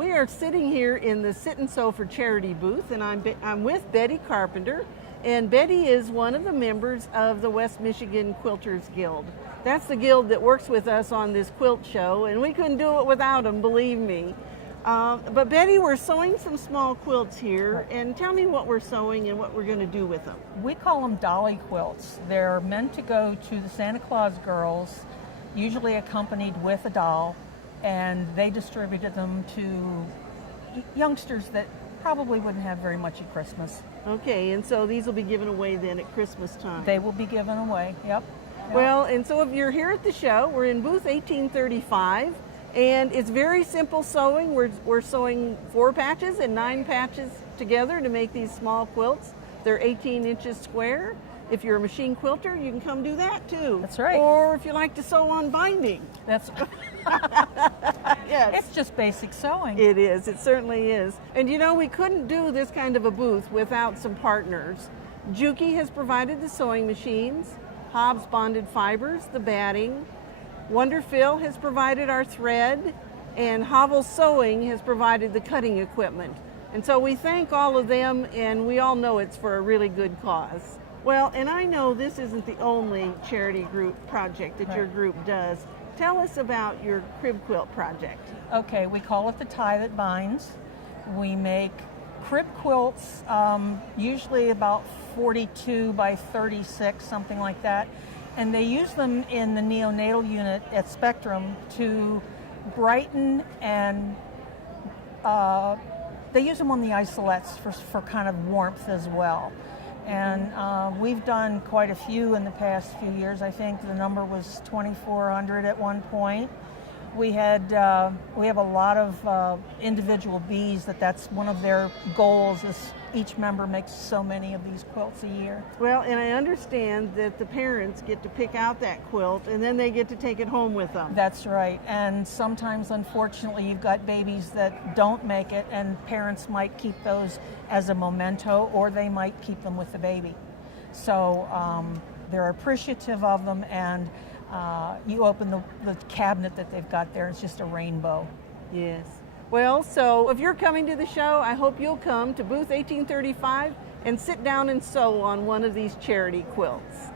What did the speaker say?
We are sitting here in the Sit and Sew for Charity booth, and I'm with Betty Carpenter, and Betty is one of the members of the West Michigan Quilters Guild. That's the guild that works with us on this quilt show, and we couldn't do it without them, believe me. But Betty, we're sewing some small quilts here, and tell me what we're sewing and what we're going to do with them. We call them Dolly Quilts. They're meant to go to the Santa Claus girls, usually accompanied with a doll, and they distributed them to youngsters that probably wouldn't have very much at Christmas. Okay, and so these will be given away then at Christmas time. They will be given away, yep. Well, and so if you're here at the show, we're in booth 1835, and it's very simple sewing. We're sewing 4 patches and 9 patches together to make these small quilts. They're 18 inches square. If you're a machine quilter, you can come do that too. That's right. Or if you like to sew on binding. That's Yes. It's just basic sewing. It is. It certainly is. And you know, we couldn't do this kind of a booth without some partners. Juki has provided the sewing machines, Hobbs bonded fibers, the batting, Wonderfill has provided our thread, and Havel Sewing has provided the cutting equipment. And so we thank all of them, and we all know it's for a really good cause. Well, and I know this isn't the only charity group project that your group does. Tell us about your crib quilt project. Okay, we call it the tie that binds. We make crib quilts, usually about 42 by 36, something like that. And they use them in the neonatal unit at Spectrum to brighten, and they use them on the isolettes for kind of warmth as well. And we've done quite a few in the past few years. I think the number was 2,400 at one point. We have a lot of individual bees that's one of their goals, is each member makes so many of these quilts a year. Well, and I understand that the parents get to pick out that quilt and then they get to take it home with them. That's right. And sometimes, unfortunately, you've got babies that don't make it, and parents might keep those as a memento, or they might keep them with the baby. So they're appreciative of them, and you open the cabinet that they've got there, it's just a rainbow. Yes. Well, so if you're coming to the show, I hope you'll come to booth 1835 and sit down and sew on one of these charity quilts.